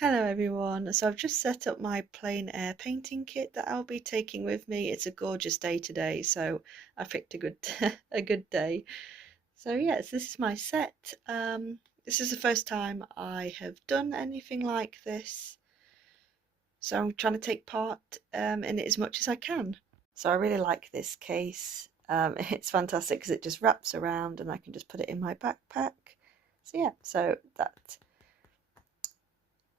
Hello everyone. So I've just set up my plein air painting kit that I'll be taking with me. It's a gorgeous day today, so I picked a good a good day. So yes, this is my set. This is the first time I have done anything like this, so I'm trying to take part in it as much as I can. So I really like this case. It's fantastic because it just wraps around and I can just put it in my backpack. So yeah, so that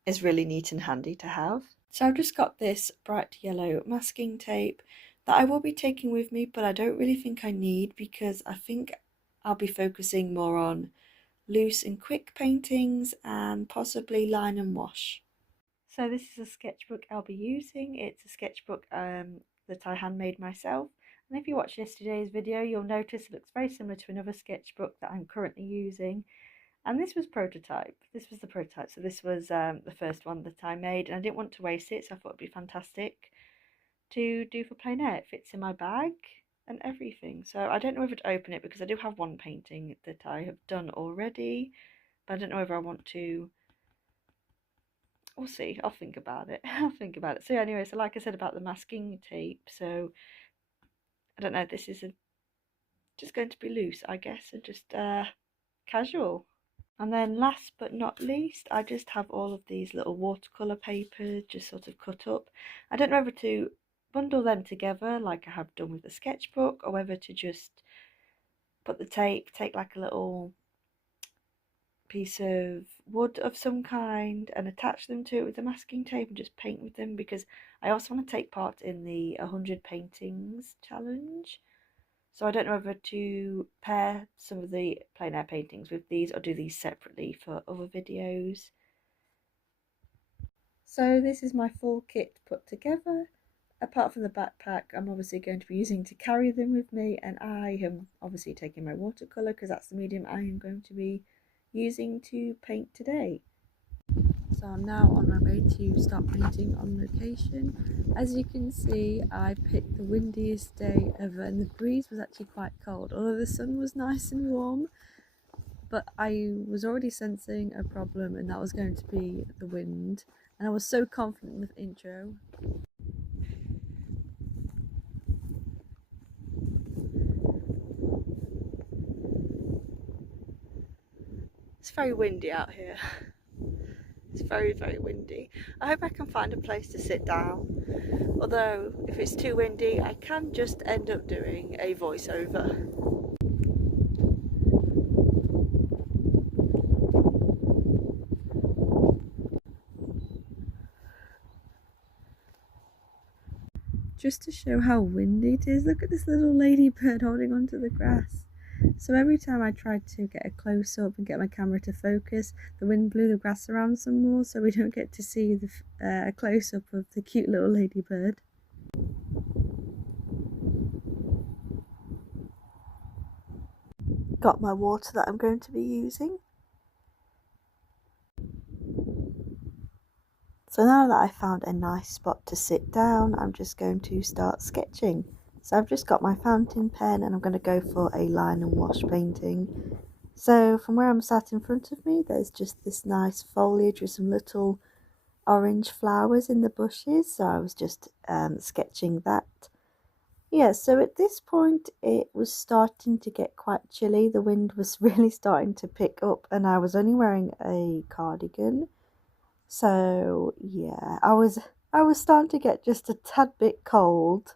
is really neat and handy to have. So I've just got this bright yellow masking tape that I will be taking with me, but I don't really think I need because I think I'll be focusing more on loose and quick paintings and possibly line and wash. So this is a sketchbook I'll be using. It's a sketchbook that I handmade myself. And if you watched yesterday's video, you'll notice it looks very similar to another sketchbook that I'm currently using. And this was prototype. This was the prototype. So this was the first one that I made, and I didn't want to waste it, so I thought it'd be fantastic to do for plein air. It fits in my bag and everything. So I don't know whether to open it because I do have one painting that I have done already, but I don't know whether I want to. We'll see. I'll think about it. I'll think about it. So anyway, so like I said about the masking tape, so I don't know. This is just going to be loose, I guess, and just casual. And then last but not least, I just have all of these little watercolour papers just sort of cut up. I don't know whether to bundle them together like I have done with the sketchbook, or whether to just put the tape, take like a little piece of wood of some kind and attach them to it with the masking tape and just paint with them, because I also want to take part in the 100 paintings challenge. So I don't know whether to pair some of the plein air paintings with these or do these separately for other videos. So this is my full kit put together. Apart from the backpack, I'm obviously going to be using to carry them with me, and I am obviously taking my watercolour because that's the medium I am going to be using to paint today. So I'm now on my way to start painting on location. As you can see, I picked the windiest day ever, and the breeze was actually quite cold, although the sun was nice and warm. But I was already sensing a problem, and that was going to be the wind. And I was so confident in the intro. It's very windy out here. It's very, very windy. I hope I can find a place to sit down. Although, if it's too windy, I can just end up doing a voiceover. Just to show how windy it is, look at this little ladybird holding onto the grass. So every time I tried to get a close-up and get my camera to focus, the wind blew the grass around some more, so we don't get to see a close-up of the cute little ladybird. Got my water that I'm going to be using. So now that I found a nice spot to sit down, I'm just going to start sketching. So I've just got my fountain pen and I'm going to go for a line and wash painting. So from where I'm sat in front of me, there's just this nice foliage with some little orange flowers in the bushes. So I was just sketching that. Yeah, so at this point it was starting to get quite chilly. The wind was really starting to pick up and I was only wearing a cardigan. So yeah, I was starting to get just a tad bit cold.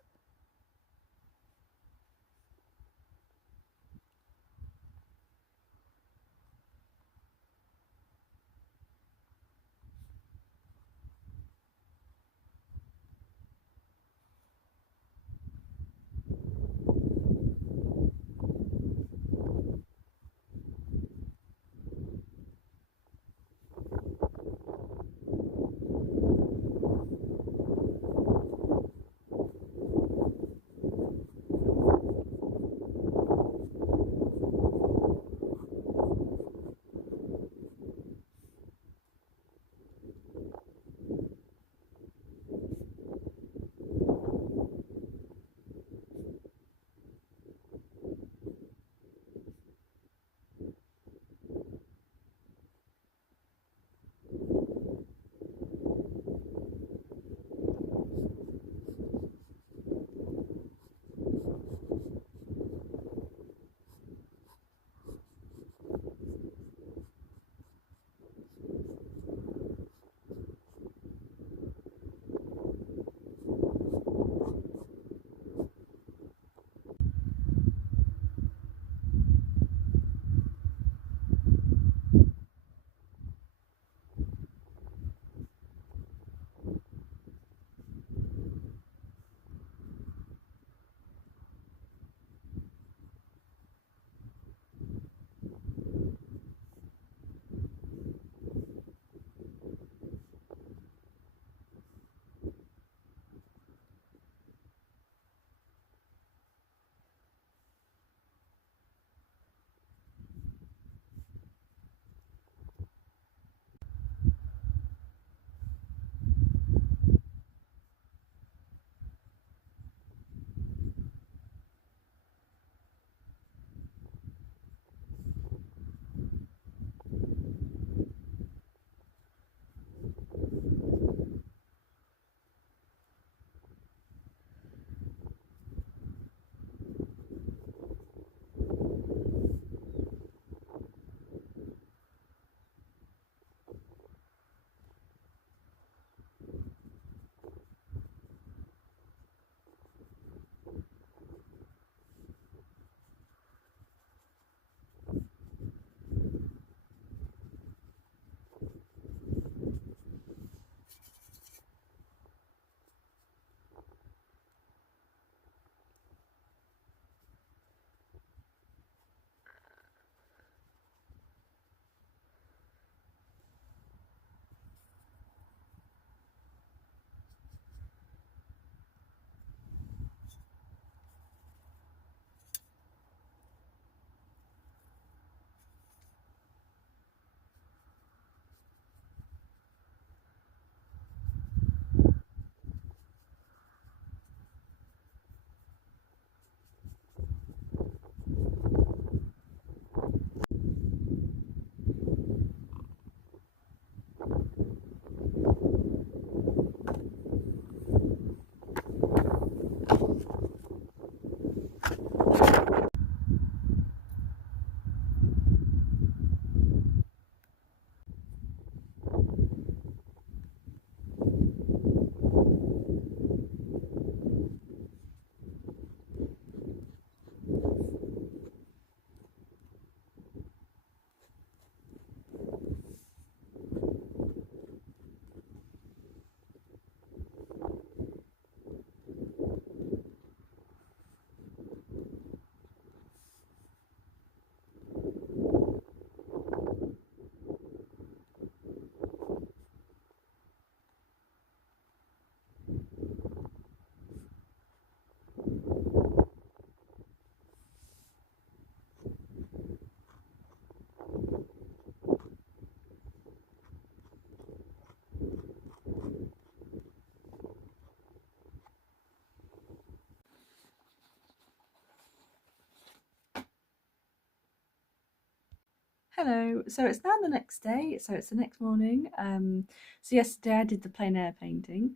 Hello. So it's now the next day, so it's the next morning. So yesterday I did the plein air painting.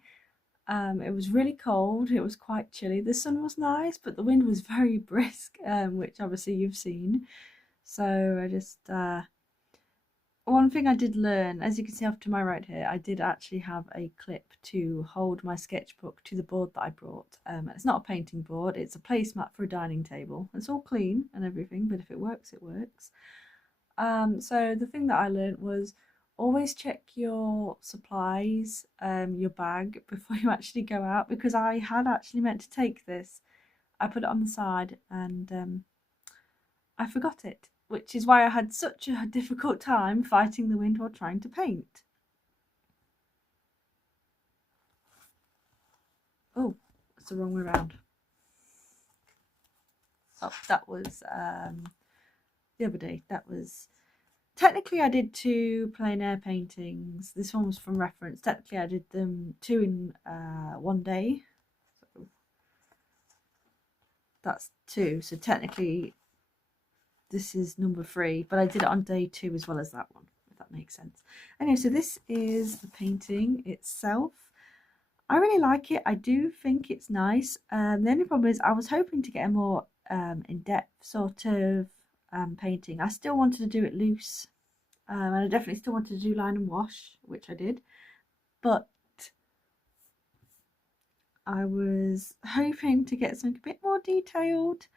It was really cold, it was quite chilly. The sun was nice, but the wind was very brisk, which obviously you've seen. So I just one thing I did learn, as you can see off to my right here, I did actually have a clip to hold my sketchbook to the board that I brought. It's not a painting board, it's a placemat for a dining table. It's all clean and everything, but if it works, it works. So the thing that I learned was always check your supplies, your bag before you actually go out, because I had actually meant to take this. I put it on the side and I forgot it, which is why I had such a difficult time fighting the wind while trying to paint. Oh, it's the wrong way around. Oh, that was the other day. That was technically I did 2 plein air paintings. This one was from reference. Technically I did them 2 in one day. So that's 2. So technically this is number 3, but I did it on day 2 as well as that one, if that makes sense. Anyway, so this is the painting itself. I really like it. I do think it's nice. The only problem is I was hoping to get a more in-depth sort of painting. I still wanted to do it loose. And I definitely still wanted to do line and wash, which I did, but I was hoping to get something a bit more detailed,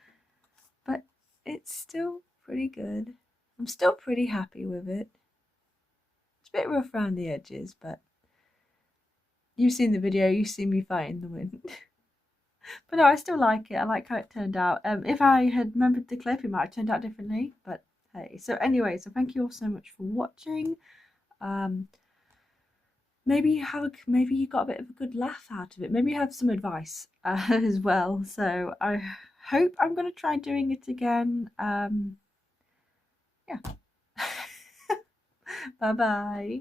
but it's still pretty good. I'm still pretty happy with it. It's a bit rough around the edges, but you've seen the video, you've seen me fighting the wind. But no, I still like it. I like how it turned out. If I had remembered the clip, it might have turned out differently, but hey. So anyway, so thank you all so much for watching. Maybe you got a bit of a good laugh out of it. Maybe you have some advice as well. So I hope I'm going to try doing it again. Yeah. Bye bye.